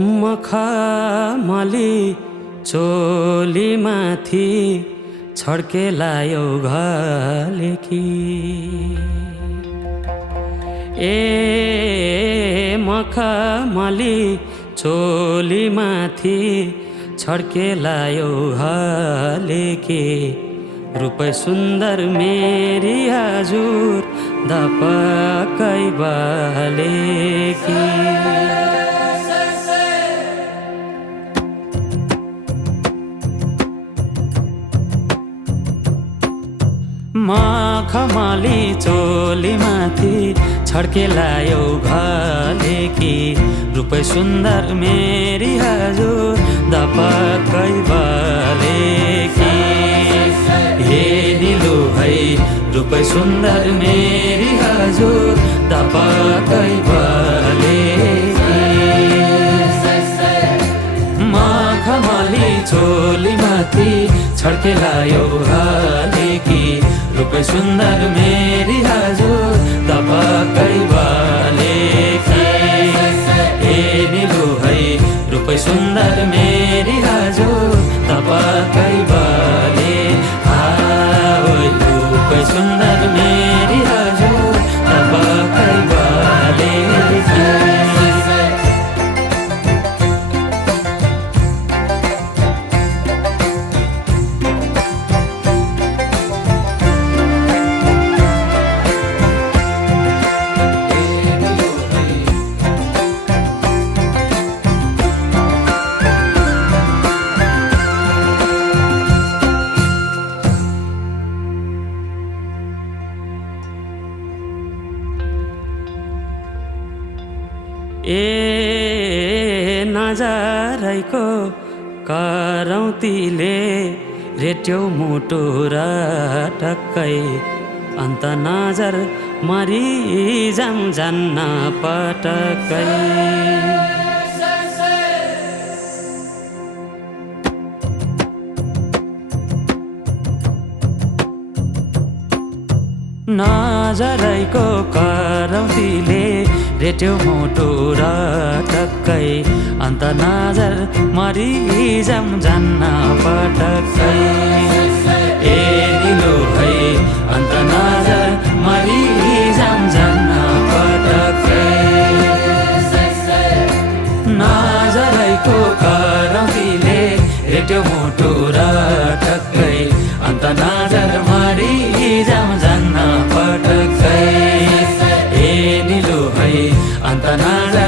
मखमली चोलीमाथि छड्केलायो घलेकी। मखमली चोलीमाथि छड्केलायो घलेकी। रूप सुन्दर मेरी हजुर दपकै बालेकी। मखमली चोलीमाथि छड्केलायो घलेकी। रूप सुन्दर मेरी हजुर दपकै बालेकी। हे निलु है रूप सुन्दर मेरी हजुर दपकै बालेकी। मखमली चोलीमाथि छड्केलायो घलेकी। रूप सुन्दर मेरी हजुर दपकै बालेकी। हे निलु है रूप सुन्दर मेरी हजुर दपकै बाले। रूप सुन्दर मेरी हजुर दपकै बालेकी। नजरैको करौतीले रेट्यो मुटु र टक्कै। अन्त नजर मरिजाम जान्न पटक्कै। नजरैको करौतीले रेट्यो मुटु र टक्कै। अन्त नजर मरिजाम जान्न पटक्कै। निलो है अन्त नजर मरिजाम जान्न पटक्कै। नजरैको करौतीले रेट्यो मुटु र टक्कै। अन्त नजर मरिजाम जान्न पटक्कै। निलो है अन्त नजर